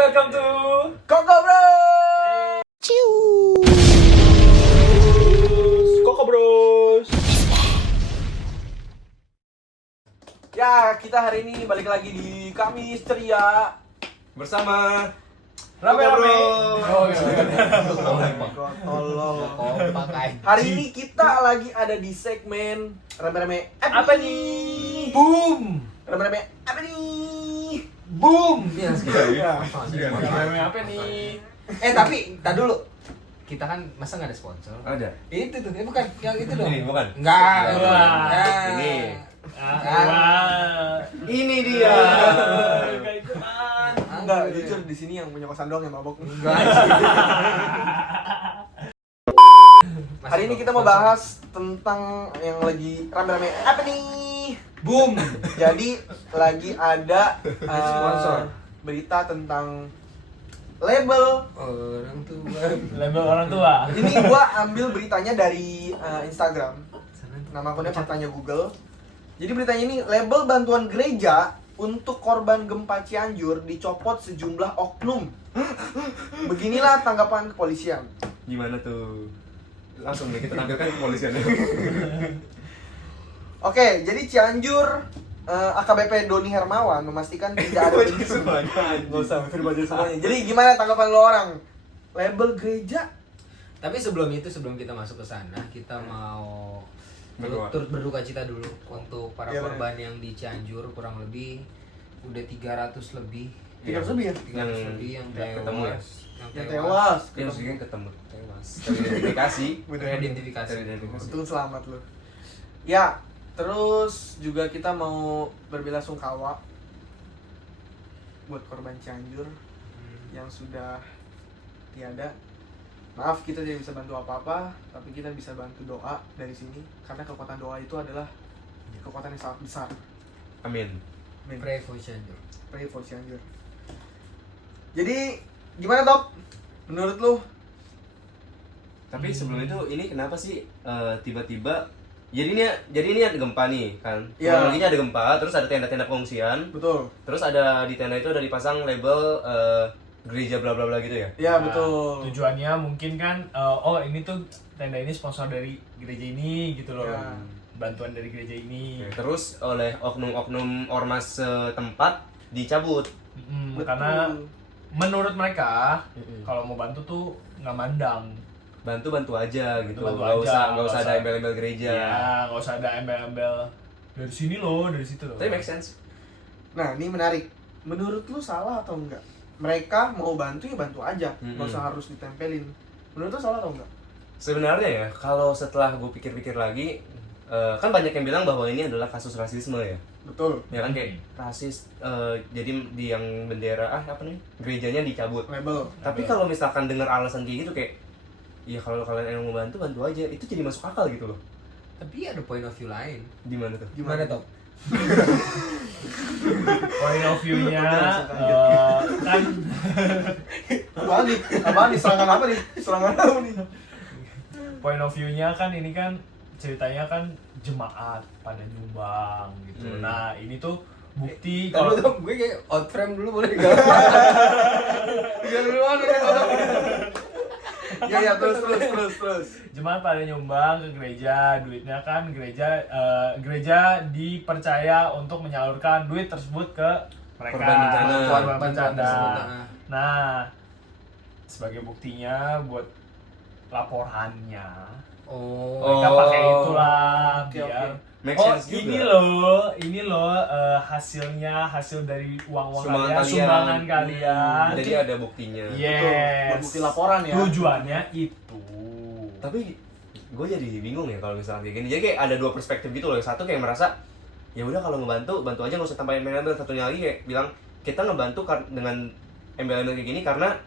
Welcome to Koko Bros. Koko Bros. Ya, kita hari ini balik lagi di Kamis Ceria bersama Rame-rame. Oh tolong. Hari ini kita lagi ada di segmen rame-rame Apa nih? Boom. Rame-rame apa nih? Boom. Ya. Rame-rame apa nih? Tapi, tak dulu. Kita kan masa nggak ada sponsor? ada Itu tuh, bukan yang itu dong. ini bukan Enggak. Wah. Ini. Wah. ini dia Gak ikutan. Enggak, jujur di sini yang punya kosan doang yang mabok. Enggak. Hari ini kita mau bahas tentang yang lagi rame-rame apa nih? Boom. Jadi lagi ada Sponsor. berita tentang label. Orang tua. Label orang tua. Ini gua ambil beritanya dari Instagram. Nama akunnya faktanya Google. Jadi beritanya ini label bantuan gereja untuk korban gempa Cianjur dicopot sejumlah oknum. Beginilah tanggapan kepolisian. gimana tuh langsung nih kita tampilkan kepolisiannya. Oke, jadi Cianjur AKBP Doni Hermawan memastikan tidak ada Nggak usah berbaju semuanya. Jadi gimana tanggapan lo orang? Label gereja? Tapi sebelum kita masuk ke sana, kita mau turut berduka cita dulu untuk para Iya, korban yang di Cianjur, kurang lebih udah 300 lebih. 300 lebih ya? 300 lebih yang ketemu ya? Yang tewas. Yang sih ketemu tewas teridentifikasi Teridentifikasi. Untung selamat lo. Ya, terus juga kita mau berbelasungkawa buat korban Cianjur yang sudah tiada. Maaf kita tidak bisa bantu apa-apa, tapi kita bisa bantu doa dari sini karena kekuatan doa itu adalah kekuatan yang sangat besar. amin. Amin. Pray for Cianjur. Pray for Cianjur. Jadi gimana Dok? Menurut lu? Tapi sebelum itu ini kenapa sih tiba-tiba jadi ini ada gempa nih kan. Iya. Kronologinya ada gempa, terus ada tenda-tenda pengungsian, Betul. terus ada di tenda itu ada dipasang label gereja bla bla bla gitu ya. Ya Nah, betul. Tujuannya mungkin kan, oh ini tuh tenda ini sponsor dari gereja ini gitu loh. Ya. Bantuan dari gereja ini. Terus oleh oknum-oknum ormas setempat dicabut. Betul. Karena menurut mereka kalau mau bantu tuh nggak mandang. Bantu aja gitu. Bantu Nggak aja, usah ada embel-embel gereja. Ya, nggak usah ada embel-embel dari sini loh, dari situ loh. Tapi make sense. Nah, ini menarik. Menurut lu salah atau enggak? Mereka mau bantu ya bantu aja, nggak usah harus ditempelin. Menurut lu salah atau enggak? Sebenarnya ya, kalau setelah gue pikir-pikir lagi, kan banyak yang bilang bahwa ini adalah kasus rasisme ya. Betul. Ya kan kayak rasis, jadi di yang bendera apa nih, gerejanya dicabut. Label. Tapi kalau misalkan dengar alasan kayak gitu kayak, ya kalau kalian yang mau bantu aja, itu jadi masuk akal gitu loh. Tapi ada point of view lain. Di mana tuh? Gimana, Tok? Point of view-nya kan Apaan nih? Serangan apa nih? Serangan apa nih? point of view-nya kan ini kan ceritanya kan jemaat pada nyumbang gitu. Nah, ini tuh bukti Kalau kalau gue kayak out frame dulu boleh gak? Biar duluan Ya, terus. jemaat pada nyumbang ke gereja, duitnya kan gereja dipercaya untuk menyalurkan duit tersebut ke mereka Korban bencana. korban bencana. tersebut. Nah, sebagai buktinya buat laporannya Oh. mereka pakai itulah Oke, biar oke. Make oh sense juga. ini loh hasil dari uang Sumbangan kalian, kalian. sumbangan kalian. Jadi ada buktinya. Yes. Buat bukti laporan ya. Tujuannya itu. Tapi gue jadi bingung ya kalau misalnya kayak gini. Jadi kayak ada dua perspektif gitu loh. Yang satu kayak merasa ya udah kalau ngebantu bantu aja, nggak usah tambahin embel-embel. Satunya lagi kayak bilang kita ngebantu dengan embel-embel kayak gini karena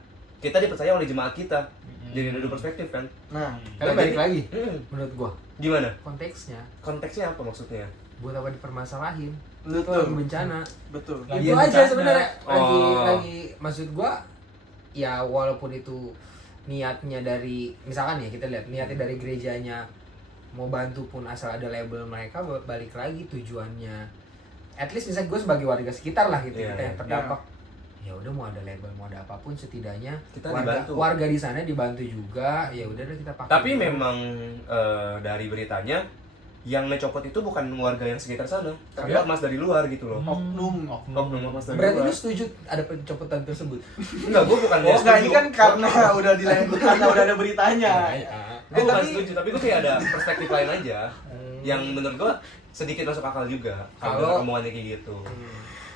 kita dipercaya oleh jemaat kita. Jadi ada dua perspektif kan. Nah, Karena balik lagi, Hmm. menurut gua Gimana? konteksnya Konteksnya apa maksudnya? buat apa dipermasalahin? Itu betul. lagi bencana. Betul. Lagi Itu aja bencana. sebenarnya. Oh. Lagi maksud gua ya walaupun itu niatnya dari misalkan ya kita lihat niatnya dari gerejanya mau bantu pun asal ada label mereka, balik lagi tujuannya at least misalnya gue sebagai warga sekitar lah gitu, Iya, kita yang iya. terdampak ya udah mau ada label mau ada apapun setidaknya Kita dibantu. warga di sana dibantu juga, ya udah deh kita pakai. Tapi juga. memang dari beritanya yang ngecopot itu bukan warga yang sekitar sana, tapi Ya. ormas dari luar gitu loh. Oknum. Oknum ormas dari Berarti luar. lu setuju ada pencopotan tersebut? Enggak, gue bukan Oh, enggak, ini setuju. kan karena udah karena udah ada beritanya. Gue bukan tapi- setuju, tapi gue kayak ada perspektif lain aja yang menurut gue sedikit masuk akal juga kalau Kalau- omongannya kayak gitu.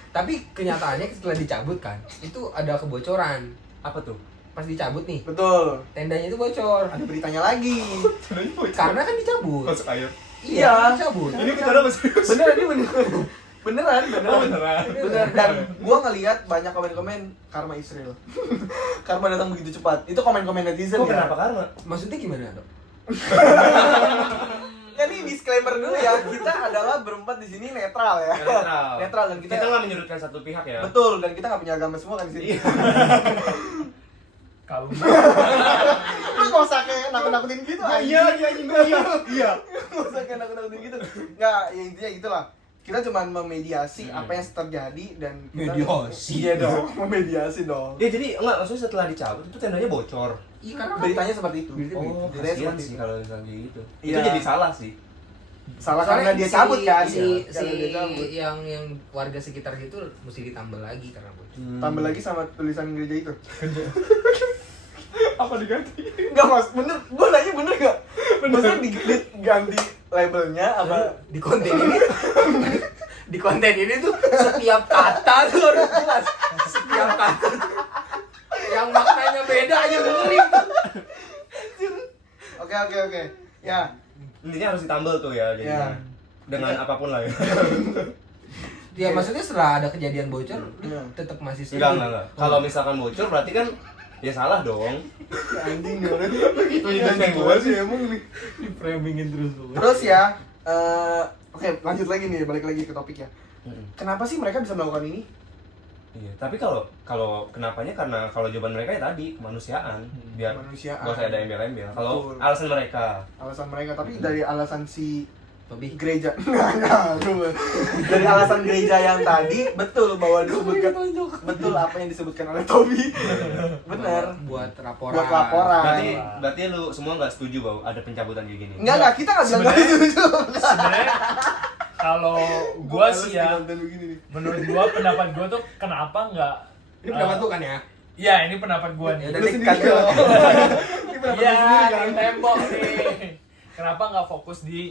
Tapi kenyataannya setelah dicabut kan, itu ada kebocoran. Apa tuh? Pas dicabut nih, Betul. tendanya itu bocor. Ada beritanya lagi. Karena kan dicabut. Masuk air. Iya. Dicabut. Ini kita apa serius? Beneran ini beneran. Oh, beneran. Bener. Dan gua ngelihat banyak komen-komen karma Israel. Karma datang begitu cepat. Itu komen-komen netizen Kok ya. kenapa karma? Maksudnya gimana, Dok? Ya nih disclaimer dulu ya, kita adalah berempat di sini netral ya. Netral. Netral dan Kita kita, nggak menyudutkan satu pihak ya. betul, dan kita nggak punya agama semua kan di sini. Iya. Kalau Lu nggak usah kayak nakut-nakutin gitu. Iya. Iya. Nggak usah kayak nakut-nakutin gitu. Nggak, ya intinya gitulah. Kita cuma memediasi apa yang terjadi dan kita, Mediasi. Iya dong, memediasi dong. Ya jadi enggak, maksudnya setelah dicabut itu tendanya bocor. Iya, karena Beritanya seperti itu. Oh, Beritanya kasihan seperti sih itu. kalau misalnya kayak gitu. Iya. Itu jadi salah sih. Salah Soalnya karena dia cabut kan. Karena dia cabut. yang warga sekitar situ mesti ditambah lagi karena bocor. Tambah lagi sama tulisan gereja itu. apa diganti? Enggak mas, bener. Gue nanya bener gak? Maksudnya diganti labelnya apa? Di konten ini di konten ini tuh setiap kata tuh harus jelas. Setiap kata tuh yang maknanya beda aja ngeri. Oke. Ya. Intinya harus ditambal tuh ya Ya. jadinya. Dengan apapun lah ya. Ya maksudnya setelah ada kejadian bocor Iya. tetap masih setuju. Enggak. Kalau misalkan bocor berarti kan ya salah dong. Anjing nih orang. Gitu Iya, kayak gitu gue sih emang nih. Di framingin terus. Terus ya, oke lanjut lagi nih, balik lagi ke topik ya. Kenapa sih mereka bisa melakukan ini? Iya, tapi kalau kenapanya karena kalau jawaban mereka ya tadi kemanusiaan, biar Kemanusiaan. gak usah ada embel-embel. Kalau Betul. alasan mereka, Alasan mereka, tapi dari alasan si Lebih gereja, dari alasan gereja yang tadi betul bahwa disebutkan betul apa yang disebutkan oleh Tobi, bener. buat laporan. Buat laporan. berarti lu semua nggak setuju bahwa ada pencabutan kayak gini. Enggak, kita nggak bilang Sebenarnya- gitu juga. Sebenarnya kalau gua sih ya, Konten begini nih. menurut gua pendapat gua tuh kenapa nggak Ini pendapat lu kan ya? Iya, ini pendapat gua nih. Ya udah Lu nih, sendiri cut dulu. Ini pendapat Iya, lu sendiri kan? di tembok nih. Kenapa nggak fokus di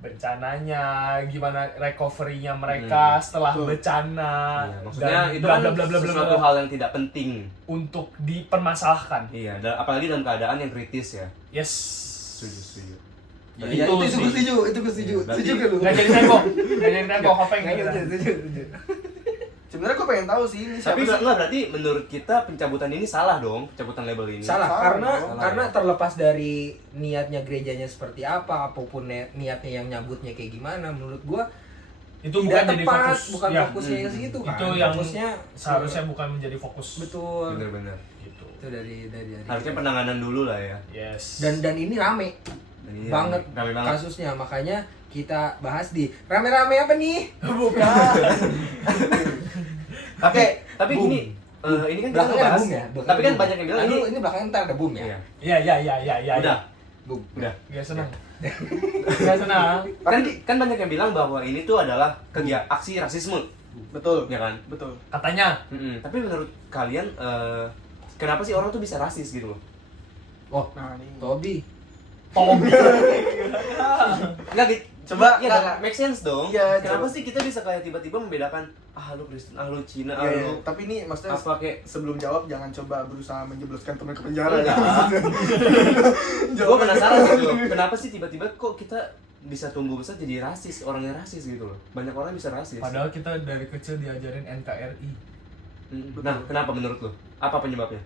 bencananya, gimana recovery-nya mereka setelah Betul. Iya, bencana, maksudnya dan itu bla kan bla bla bla bla sesuatu bla, hal yang tidak penting. untuk dipermasalahkan. Iya, apalagi dalam keadaan yang kritis ya. Yes. Setuju. Ya, Itu itu gue sih. setuju, itu gue setuju. Iya, berarti- Setuju gak lu? Nggak jadi tembok, nggak jadi tembok, Hopeng Nggak, gitu. setuju. Sebenarnya gue pengen tahu sih ini Tapi siapa sih? enggak berarti menurut kita pencabutan ini salah dong, pencabutan label ini. Salah, Salah, karena salah, karena ya. terlepas dari niatnya gerejanya seperti apa, apapun niatnya yang nyabutnya kayak gimana, menurut gua Itu tidak bukan jadi tepat, fokus. bukan Ya, fokusnya ke situ kan. Itu yang fokusnya seharusnya bukan menjadi fokus. betul. Bener-bener. Gitu. Itu dari Harusnya penanganan dulu lah ya. Yes. dan ini rame Dan ini banget rame banget. kasusnya, makanya kita bahas di rame-rame apa nih? bukan. Tapi Boom. gini, ini kan kita Belakangnya ada ngebahas. boom ya. Tapi kan banyak yang bilang Aduh, ini. ini belakangnya ntar ada boom ya. Iya. Iya. Udah, Boom. udah. Gak senang. Gak senang. Kan banyak yang bilang bahwa ini tuh adalah aksi rasisme, Betul, ya kan? betul. Katanya. Tapi menurut kalian kenapa sih orang tuh bisa rasis gitu loh? Oh, Nah, nih. Tobi. Tobi. Enggak gitu. Coba, ya nggak. make sense dong. Iya, Kenapa coba. sih kita bisa kayak tiba-tiba membedakan lu Kristen, lu Cina, Iya, iya. lu Tapi ini maksudnya apa kayak sebelum jawab jangan coba berusaha menjebloskan teman ke penjara ya. Enggak. Jawab Gue aja. penasaran gitu loh, kenapa sih tiba-tiba kok kita bisa tumbuh besar jadi rasis, orangnya rasis gitu loh. Banyak orang bisa rasis. Padahal kita dari kecil diajarin NKRI. Nah, kenapa menurut lo? Apa penyebabnya?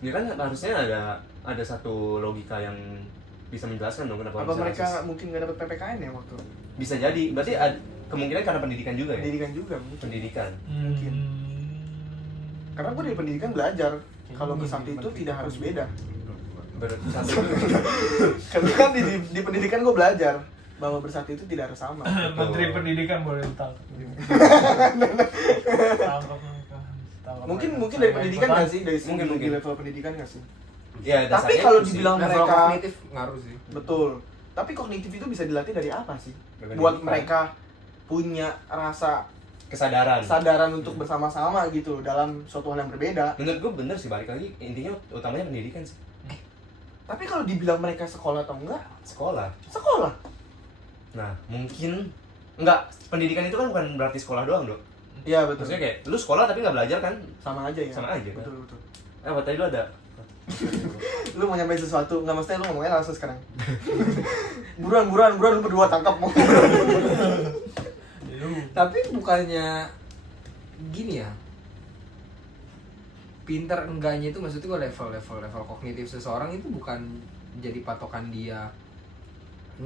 Ya kan harusnya ada satu logika yang bisa menjelaskan dong kenapa Apa orang bisa mereka rasis. mungkin nggak dapat PPKN ya waktu Bisa jadi, berarti kemungkinan karena pendidikan juga ya? pendidikan juga mungkin. Pendidikan. Mungkin. Karena gue dari pendidikan belajar kalau bersakti itu tidak harus beda. Berarti satu Karena kan di pendidikan gue belajar bahwa bersatu itu tidak harus sama. Menteri Pendidikan boleh ditangkap. Mungkin dari pendidikan nggak sih, dari Mungkin. di level pendidikan nggak sih? Ya, Tapi dasarnya kalau itu sih. dibilang Level mereka kognitif ngaruh sih. betul. Tapi kognitif itu bisa dilatih dari apa sih? Dari Buat pendidikan. mereka punya rasa kesadaran untuk bersama-sama gitu dalam suatu hal yang berbeda. menurut gue bener sih, balik lagi intinya utamanya pendidikan sih. Tapi kalau dibilang mereka sekolah atau enggak, Sekolah. sekolah. Nah, mungkin enggak, pendidikan itu kan bukan berarti sekolah doang, Dok. Iya betul. Maksudnya kayak lu sekolah tapi nggak belajar kan? Sama aja ya. Sama aja, kan? Betul betul. Buat tadi lu ada Lu mau nyampein sesuatu, nggak maksudnya lu ngomongnya langsung sekarang. buruan lu berdua tangkap mau. Tapi bukannya gini ya, pinter enggaknya itu maksudnya gue level kognitif seseorang itu bukan jadi patokan dia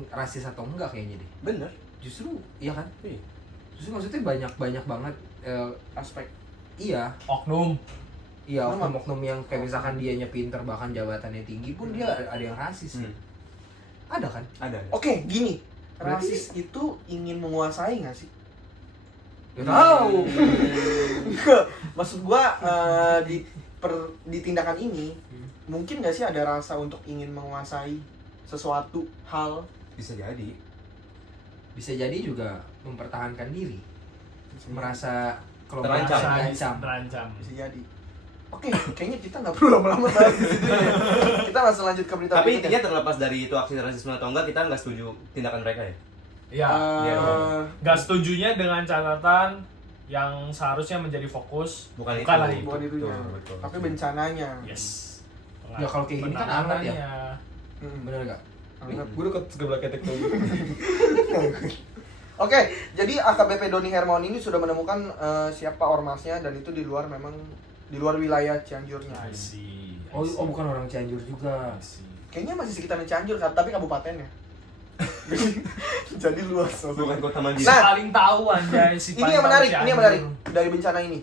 rasis atau enggak kayaknya deh. bener. Justru iya kan, Iya. justru maksudnya banyak banget Aspek. iya Oknum. oknum-oknum yang kayak misalkan dianya pinter bahkan jabatannya tinggi pun dia ada yang rasis. Ada kan? Ada. Oke, gini. Berarti- Rasis itu ingin menguasai nggak sih? Ya tahu. Maksud gua di tindakan ini mungkin nggak sih ada rasa untuk ingin menguasai sesuatu hal? Bisa jadi. Bisa jadi juga mempertahankan diri, merasa kalau Terancam. merasa Terancam. Bisa jadi. Oke, kayaknya kita nggak perlu lama-lama bahas di situ ya. Kita langsung lanjut ke berita Tapi berikutnya. intinya terlepas dari itu aksi rasisme atau enggak, kita nggak setuju tindakan mereka ya. Ya, nggak setujunya dengan catatan yang seharusnya menjadi fokus Bukan itu. bukanlah itu. bukan itu ya. Betul. Tapi bencananya. Yes. Ya, kalau kayak gini kan hangat ya. Hmm. bener gak? Anget. Gue udah segeblak ketek tuh. Oke, jadi AKBP Doni Hermawan ini sudah menemukan siapa ormasnya dan itu di luar wilayah Cianjurnya. I see. Oh bukan orang Cianjur juga. I see. Kayaknya masih sekitaran Cianjur tapi kabupatennya. Jadi luas. Bukan kota mandiri. Nah, Paling tahu anjay si Ini yang menarik dari bencana ini.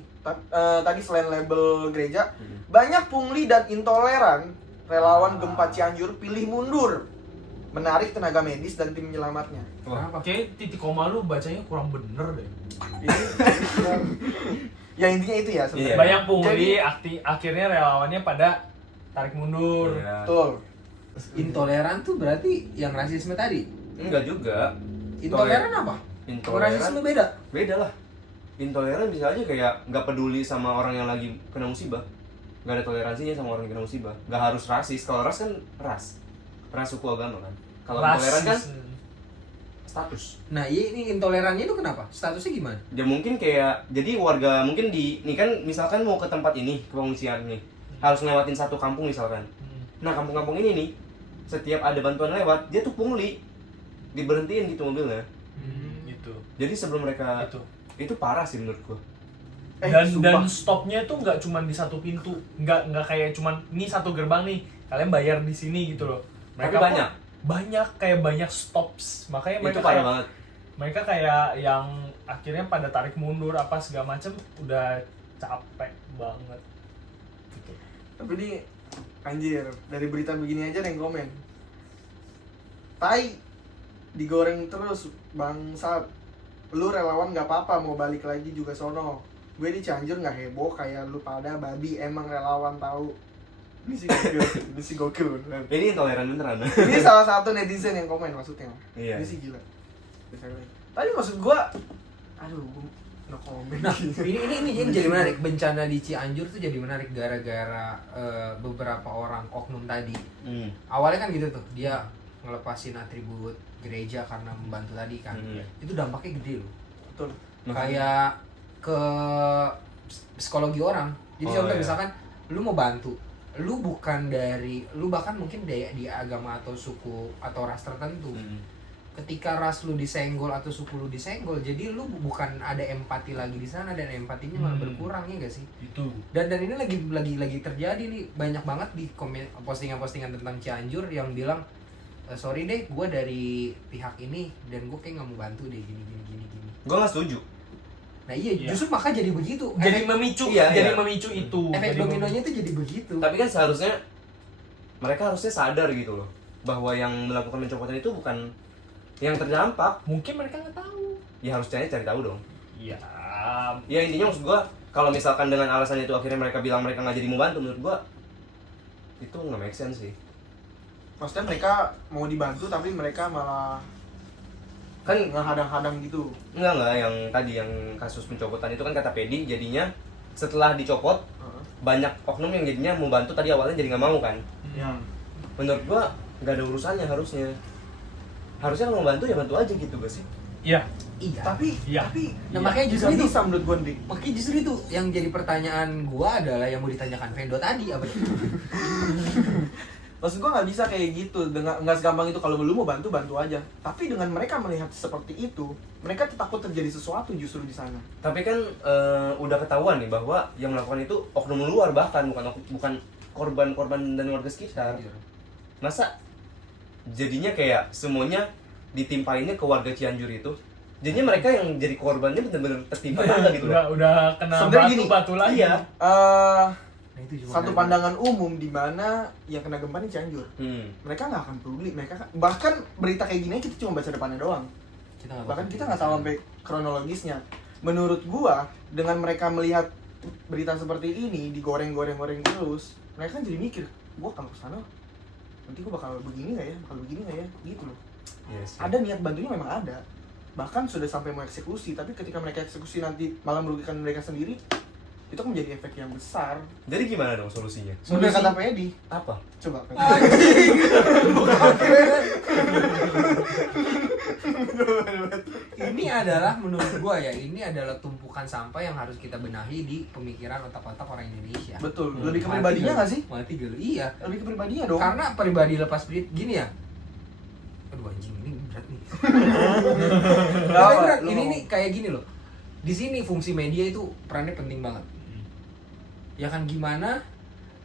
Tadi selain label gereja, banyak pungli dan intoleran relawan gempa Cianjur pilih mundur, menarik tenaga medis dan tim penyelamatnya. Kenapa? Kayak titik koma lu bacanya kurang bener deh. Ya intinya itu ya sebenarnya. Iya. Banyak pungli, akhirnya relawannya pada tarik mundur. Iya. Betul. Intoleran tuh berarti yang rasisme tadi. Enggak juga. Intoleran apa? Kalau rasisme Intoleran beda. beda lah. Intoleran bisa aja kayak nggak peduli sama orang yang lagi kena musibah. Nggak ada toleransinya sama orang yang kena musibah. Nggak harus rasis. Kalau ras kan ras suku agama kan. Kalau intoleran kan status. Nah, ini intolerannya itu kenapa? Statusnya gimana? Ya mungkin kayak jadi warga mungkin nih kan misalkan mau ke tempat ini ke pengungsian nih harus ngelewatin satu kampung misalkan. Nah kampung-kampung ini nih setiap ada bantuan lewat dia tuh pungli diberhentiin gitu mobilnya. Gitu. Jadi sebelum mereka itu parah sih menurut gua. Dan sumpah. stopnya tuh nggak cuma di satu pintu, nggak kayak cuman ini satu gerbang nih kalian bayar di sini gitu loh. Tapi banyak. Kayak banyak stops, makanya Itu mereka parah kayak, banget. mereka kayak yang akhirnya pada tarik mundur apa segala macem udah capek banget. Gitu. Tapi ini anjir, dari berita begini aja ada yang komen. Tai digoreng terus bangsat. Lu relawan nggak apa-apa mau balik lagi juga sono. Gue di Cianjur nggak heboh kayak lu pada babi emang relawan tahu. Ini sih gokil beneran. Ini intoleran beneran. Ini salah satu netizen yang komen maksudnya. Iya. Ini sih gila. Tadi maksud gua, aduh, gua no comment. Nah, ini jadi menarik. Bencana di Cianjur tuh jadi menarik gara-gara beberapa orang oknum tadi. Awalnya kan gitu tuh, dia ngelepasin atribut gereja karena membantu tadi kan. Itu dampaknya gede loh. Betul. Kayak ke psikologi orang. Jadi contoh misalkan lu mau bantu, lu bukan dari, lu bahkan mungkin di agama atau suku atau ras tertentu. Ketika ras lu disenggol atau suku lu disenggol, jadi lu bukan ada empati lagi di sana dan empatinya malah berkurang, ya gak sih? Itu. Dan ini lagi terjadi nih, banyak banget di postingan-postingan tentang Cianjur yang bilang sorry deh, gue dari pihak ini dan gue kayak nggak mau bantu deh gini. Gua nggak setuju. Nah iya, justru maka jadi begitu. Jadi memicu, memicu itu. Efek Jadi dominonya itu jadi begitu. Tapi kan seharusnya mereka harusnya sadar gitu loh bahwa yang melakukan pencopotan itu bukan yang terdampak. Mungkin mereka nggak tahu. Ya harus cari tahu dong. Iya. Ya intinya maksud gua kalau misalkan dengan alasan itu akhirnya mereka bilang mereka nggak jadi mau bantu, menurut gua itu nggak make sense sih. Maksudnya mereka mau dibantu tapi mereka malah Kan ngehadang-hadang gitu. enggak yang tadi yang kasus pencopotan itu kan kata Pedi jadinya setelah dicopot banyak oknum yang jadinya mau bantu tadi awalnya jadi nggak mau kan. Ya. Menurut gua nggak ada urusannya harusnya kalau mau bantu ya bantu aja gitu gak sih. Iya. Iya. Tapi Iya. Nah, makanya justru nggak itu. bisa menurut gue Dik. Makanya justru itu yang jadi pertanyaan gua adalah yang mau ditanyakan Vendo tadi apa? Maksud gue nggak bisa kayak gitu, dengan nggak segampang itu. Kalau lu mau bantu aja. Tapi dengan mereka melihat seperti itu, mereka tuh takut terjadi sesuatu justru di sana. Tapi kan udah ketahuan nih bahwa yang melakukan itu oknum luar bahkan bukan korban-korban dan warga sekitar. Masa jadinya kayak semuanya ditimpainnya ke warga Cianjur itu. Jadinya mereka yang jadi korbannya benar-benar tertimpa tangga gitu loh. Udah kena Sebenarnya gini, batu lagi. Iya. Nah, itu cuma Satu pandangan umum di mana yang kena gempa ini Cianjur. Mereka nggak akan peduli, mereka bahkan berita kayak gini kita cuma baca depannya doang. Bahkan kita nggak tahu sampai kronologisnya. Menurut gua dengan mereka melihat berita seperti ini digoreng terus, mereka kan jadi mikir, gua kalau kesana nanti gua bakal begini nggak ya, gitu loh. Yes. Ada niat bantunya memang ada, bahkan sudah sampai mau eksekusi, tapi ketika mereka eksekusi nanti malah merugikan mereka sendiri, itu kan menjadi efek yang besar. Jadi gimana dong solusinya? Bener kata Pedi. Apa? Coba Pedi. ini adalah menurut gua ya, ini adalah tumpukan sampah yang harus kita benahi di pemikiran otak-otak orang Indonesia. Betul, lebih ke pribadinya nggak sih? Mati gak lu? Iya. Lebih ke pribadinya dong. Karena pribadi lepas berit gini ya. Aduh anjing, ini berat nih. Kenapa? Tapi berat, Lu ini mau- nih kayak gini loh. Di sini fungsi media itu perannya penting banget. Ya kan, gimana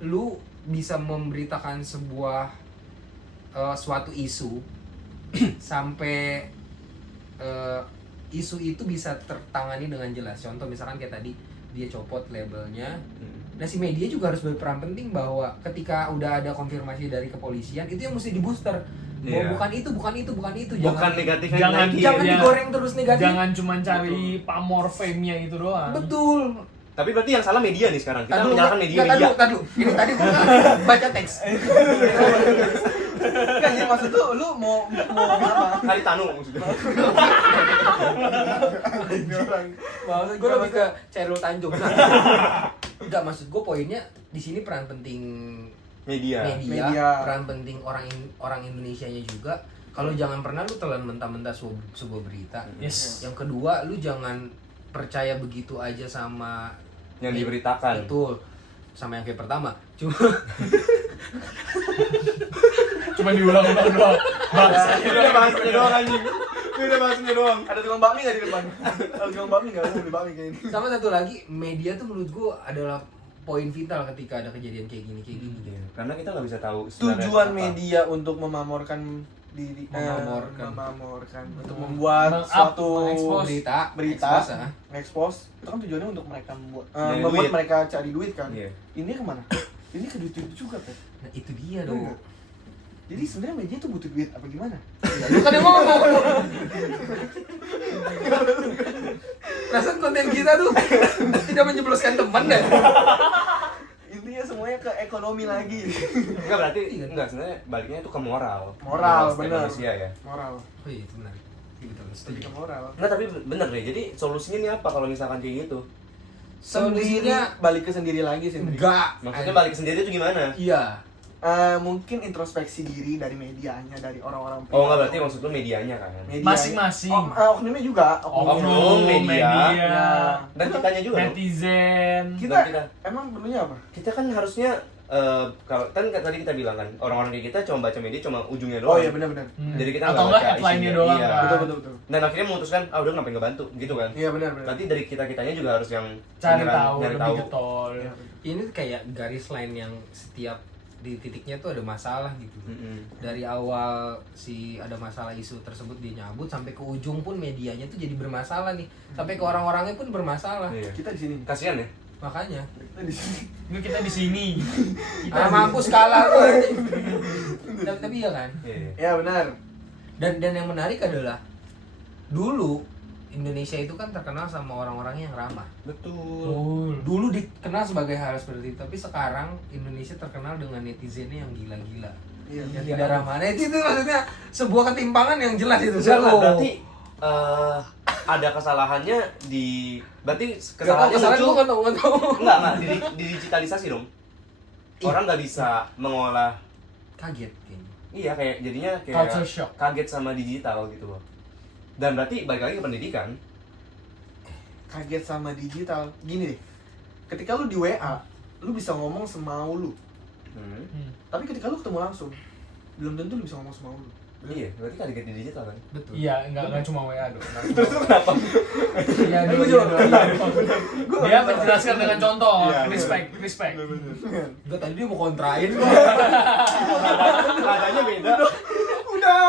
lu bisa memberitakan sebuah suatu isu sampai isu itu bisa tertangani dengan jelas. Contoh misalkan kayak tadi dia copot labelnya. Nah, si media juga harus berperan penting bahwa ketika udah ada konfirmasi dari kepolisian, itu yang mesti di booster. Bahwa Iya. bukan itu. Bukan Jangan, negatifnya jangan- lagi. jangan Iya. digoreng terus negatif. Jangan cuma cari pamor fame-nya itu doang. Betul. Tapi berarti yang salah media nih sekarang. Kita Tadu, menyalahkan nggak, media. tadu. Ini tadi gua baca teks. Enggak, jadi maksud tuh lu mau apa? Kali Tanu maksudnya. Maksud gue lebih ke Chairul Tanjung. Nah, enggak, maksud gue poinnya di sini peran penting Media. Media. peran penting orang Indonesianya juga. Kalau jangan pernah lu telan mentah-mentah sebuah berita. Yes. Yang kedua, lu jangan percaya begitu aja sama Yang diberitakan. Betul. Sama yang kayak pertama. Cuma diulang-ulang doang. Bangsa. Udah bahasnya doang anjing. Udah bahasnya doang. Ada tukang bakmi nggak di depan? Ada tukang bakmi nggak? Mau beli bakmi kayak ini. Sama satu lagi, media tuh menurut gue adalah poin vital ketika ada kejadian kayak gini. Iya, karena kita nggak bisa tahu sebenarnya Tujuan apa. media untuk memamorkan diri, Memamorkan. untuk membuat Meng-up, suatu mengekspos. berita, expose, ah. expose, itu kan tujuannya untuk mereka membuat Nyari membuat duit. mereka cari duit kan. Iya. Ini kemana? Ini ke duit juga kan. Nah, itu dia Iya dong. nggak? Jadi sebenarnya media tuh butuh duit apa gimana? Ya, lu kan yang ngomong. Perasaan konten kita tuh tidak menjebloskan teman deh. Intinya semuanya ke ekonomi lagi. Enggak berarti enggak sebenarnya baliknya itu ke moral. Moral, setiap bener. manusia ya. Moral. Oh iya, itu menarik. Iya, betul, Lebih setuju. ke moral. Enggak tapi bener deh. Jadi solusinya nih apa kalau misalkan kayak gitu? Sendiri balik ke sendiri lagi sih. Enggak. Maksudnya balik sendiri itu gimana? Iya. Mungkin introspeksi diri dari medianya, dari orang-orang. Oh enggak berarti maksud lu medianya kan? Medianya. Masing-masing. Oknumnya juga. Oknum, media. media, Dan kitanya juga dong. netizen. Kita, Dan kita. emang perlunya apa? Kita kan harusnya kalau kan tadi kita bilang kan orang-orang kayak kita cuma baca media cuma ujungnya doang. Oh iya benar-benar. Jadi kita Atau nggak enggak baca headline-nya isinya. doang Iya. kan. Betul. Dan akhirnya memutuskan udah ngapain ngebantu gitu kan. Iya benar. Berarti dari kita-kitanya juga harus yang Cari beneran tahu, nyari lebih tahu. getol. Iya. Ini kayak garis line yang setiap di titiknya tuh ada masalah gitu. Dari awal ada masalah isu tersebut dia nyabut sampai ke ujung pun medianya tuh jadi bermasalah nih. Sampai ke orang-orangnya pun bermasalah. Iya. Kita di sini. Kasihan ya. Makanya. Kita di sini. Ini kita di sini. Ah, mampus kalah gue. Tapi iya kan? Iya. Ya benar. Dan yang menarik adalah dulu Indonesia itu kan terkenal sama orang-orang yang ramah. Betul. Dulu dikenal sebagai hal seperti itu, tapi sekarang Indonesia terkenal dengan netizennya yang gila-gila. Iya. Yang tidak ramah. Nah, itu maksudnya sebuah ketimpangan yang jelas itu. Enggak, Oh. berarti ada kesalahannya di berarti kesalahannya kesalahan muncul gua nggak tahu. enggak di digitalisasi dong. Orang nggak bisa mengolah. Kaget kayaknya. Iya, kayak jadinya kayak Culture shock. kaget sama digital gitu loh. Dan berarti balik lagi ke pendidikan. Kaget sama digital. Gini deh. Ketika lu di WA, lu bisa ngomong semau lu. Tapi ketika lu ketemu langsung, belum tentu lu bisa ngomong semau lu. Iya, berarti kaget di digital kan. Betul. Iya, enggak cuma WA dong. Terus kenapa? Iya, Gua dong. juga Dia menjelaskan dengan contoh, Iya, respect. Gue tadi dia mau kontrain. Nadanya beda. Udah.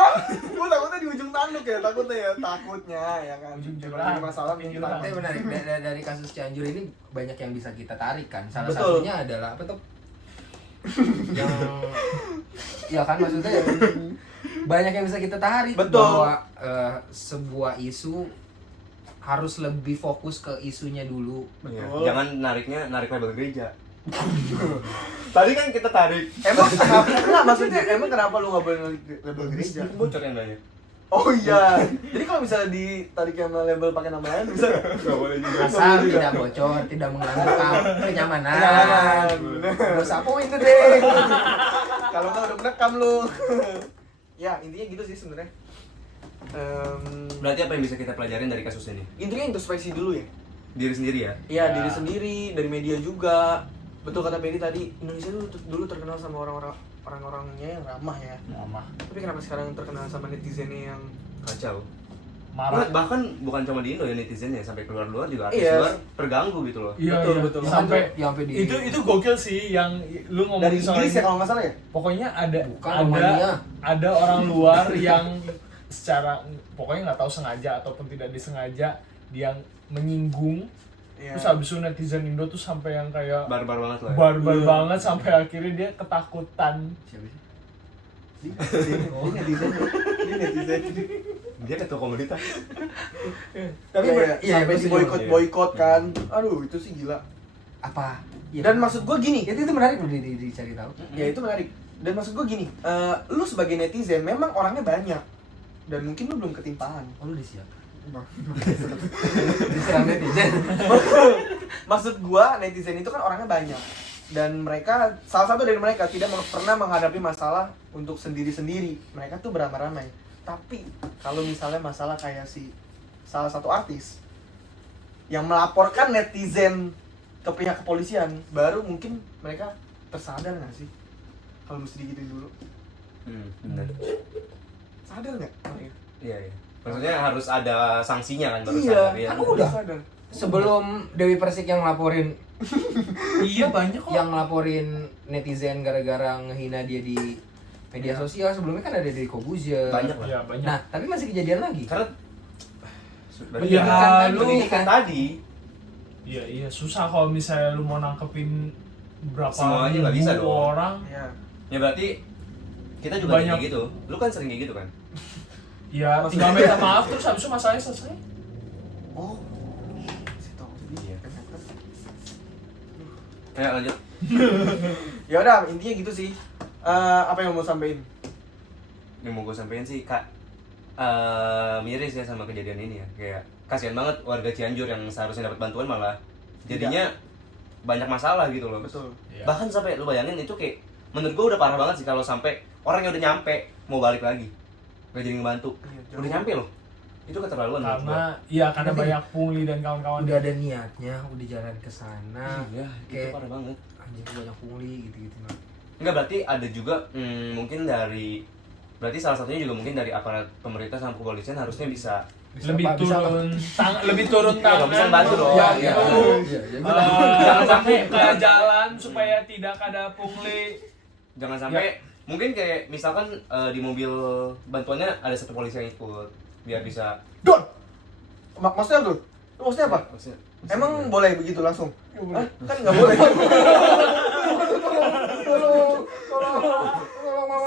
Gua takutnya di ujung tanduk ya, takutnya ya kan. Ujung Jadi jurang. masalah Ujung ujung jurang. tanduk. Tapi menarik dari kasus Cianjur ini banyak yang bisa kita tarik kan. Salah Betul. satunya adalah apa tuh? Yang ya kan maksudnya banyak yang bisa kita tarik. Betul. Bahwa sebuah isu harus lebih fokus ke isunya dulu. Iya. Betul. Jangan narik label gereja. Tadi kan kita tarik. Emang kenapa? Enggak, maksudnya emang kenapa lu nggak boleh label gereja? Bocor yang nanya. Oh iya. Jadi kalau misalnya ditarik sama label pakai nama lain bisa nggak? Enggak boleh juga. Asal tidak bocor, tidak mengganggu kenyamanan. Kenyamanan. Gue sapuin tuh deh. Kalau nggak udah merekam lu. Ya intinya gitu sih sebenarnya. Berarti apa yang bisa kita pelajarin dari kasus ini? Intinya introspeksi dulu ya. Diri sendiri ya. Iya, Ya. diri sendiri, dari media juga. Betul kata Peri tadi, Indonesia dulu terkenal sama orang-orangnya yang ramah ya. Mama. Tapi kenapa sekarang terkenal sama netizennya yang Kacau. Marah. Bahkan bukan cuma di Indo ya netizennya, sampai keluar-luar juga artis Iya. luar terganggu gitu loh. Iya, Betul, iya. betul. Sampai Sampai di itu gokil sih yang lu ngomong dari Inggris ya kalau nggak salah ya? Pokoknya ada Bukan, Romania. ada orang luar yang secara pokoknya nggak tahu sengaja ataupun tidak disengaja dia menyinggung. Iya. Terus habis itu netizen Indo tuh sampai yang kayak Barbar banget lah. Ya. barbar Iya. banget sampai akhirnya dia ketakutan. Siapa sih? Dia netizen. Dia netizen. Dia ketua komunitas. Tapi Iya, sampai iya, di boykot kan. Aduh, itu sih gila. Apa? Ya, Dan maksud gua gini, itu menarik loh dicari tahu. ya itu menarik. Dan maksud gua gini, lu sebagai netizen memang orangnya banyak. Dan mungkin lu belum ketimpaan. Oh, lu disiap. Diserang netizen. Maksud gua netizen itu kan orangnya banyak dan mereka salah satu dari mereka tidak pernah menghadapi masalah untuk sendiri-sendiri. Mereka tuh beramai-ramai. Tapi kalau misalnya masalah kayak si salah satu artis yang melaporkan netizen ke pihak kepolisian, baru mungkin mereka tersadar nggak sih kalau mesti digituin dulu? Benar. Sadar nggak? mereka? Iya, iya. Maksudnya harus ada sanksinya kan baru Iya, sadar ya. kan Kan udah. sadar. Sebelum Dewi Persik yang ngelaporin Iya banyak kok. yang ngelaporin netizen gara-gara ngehina dia di media sosial, sebelumnya kan ada dari Kobuzier. Banyak lah. Iya banyak. Nah, tapi masih kejadian lagi. Karena Iya, kan lu- pendidikan tadi Iya susah kalau misalnya lu mau nangkepin berapa Semuanya nggak bisa ribu dong. orang. Iya. ya berarti kita juga Banyak. kayak gitu. Lu kan sering kayak gitu kan? Ya tinggal minta maaf terus habis itu masalahnya selesai. Oh. Situ. Iya. Kayak lanjut. Ya udah, intinya gitu sih. Apa yang mau sampein? Yang mau gue sampein sih kak miris ya sama kejadian ini ya. Kayak kasihan banget warga Cianjur yang seharusnya dapat bantuan malah jadinya banyak masalah gitu loh. Betul. Iya. Bahkan sampai lu bayangin itu kayak menurut gue udah parah banget sih kalau sampai orang yang udah nyampe mau balik lagi nggak jadi ngebantu. Iya, jauh. Udah nyampe loh. Itu keterlaluan menurut Karena iya karena Tapi- banyak pungli dan kawan-kawan. Udah ada niatnya, udah jalan ke sana. gua. Iya, itu kayak parah banget. anjing banyak pungli gitu-gitu. Nah. Enggak, berarti ada juga mungkin dari berarti salah satunya juga mungkin dari aparat pemerintah sama kepolisian harusnya bisa lebih Pak, bisa, Pak. lebih turun Iya, tangan. bisa bantu dong. Ya, Iya. itu. Iya, iya, Jangan sampai ke jalan supaya tidak ada pungli. jangan sampai mungkin kayak misalkan di mobil bantuannya ada satu polisi yang ikut biar bisa Don. Maksudnya tuh? Maksudnya apa? maksudnya, Emang boleh begitu langsung? Hah? Kan nggak boleh.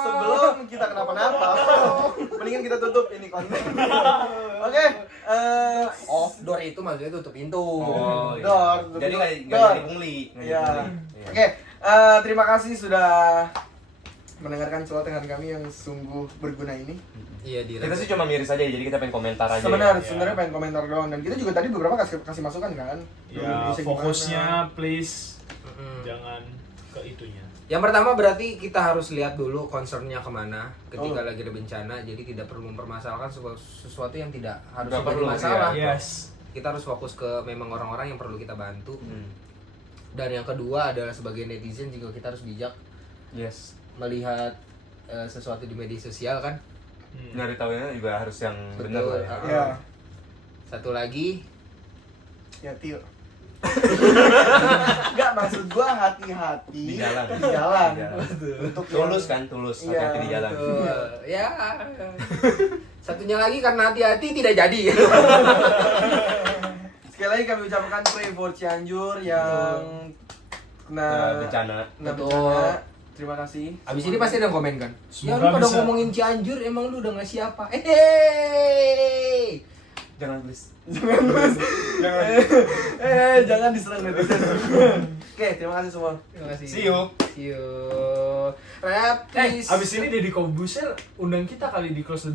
Sebelum kita kenapa-napa, mendingan kita tutup nggak Betul. jadi pungli. Iya. Iya. Oke, terima kasih sudah mendengarkan celotehan kami yang sungguh berguna ini. Iya di Kita sih cuma miris aja, jadi kita pengen komentar aja. Sebenarnya pengen komentar doang, dan kita juga tadi beberapa kasih masukan kan. Ya, Indonesia fokusnya gimana. please Mm-mm. jangan ke itunya. Yang pertama berarti kita harus lihat dulu concernnya kemana ketika Oh. lagi ada bencana. Jadi tidak perlu mempermasalahkan sesuatu yang tidak harus Nggak jadi perlu, masalah. iya. Yes. Kita harus fokus ke memang orang-orang yang perlu kita bantu. Hmm. Dan yang kedua adalah sebagai netizen juga kita harus bijak Yes. melihat sesuatu di media sosial kan. Nyari tahunya juga harus yang Betul. benar lah ya. Ya, Satu lagi ya Tio. Enggak, maksud gua hati-hati Di jalan. Di jalan. Di jalan. Untuk Tulus yang- kan, tulus. Iya, Hati-hati di jalan. betul. Ya. Satunya lagi karena hati-hati tidak jadi. Sekali lagi kami ucapkan pray for Cianjur yang Nah, kena bencana. Betul. bencana. Terima kasih. Abis ini pasti ada yang komen kan. Ya Semoga lu pada bisa. ngomongin Cianjur, emang lu udah ngasih apa? Hehehe. Jangan please. Jangan diserang netizen. Oke, terima kasih semua. Terima kasih. See you. See you. Rap, please. Abis ini Deddy Kobuser undang kita kali di close the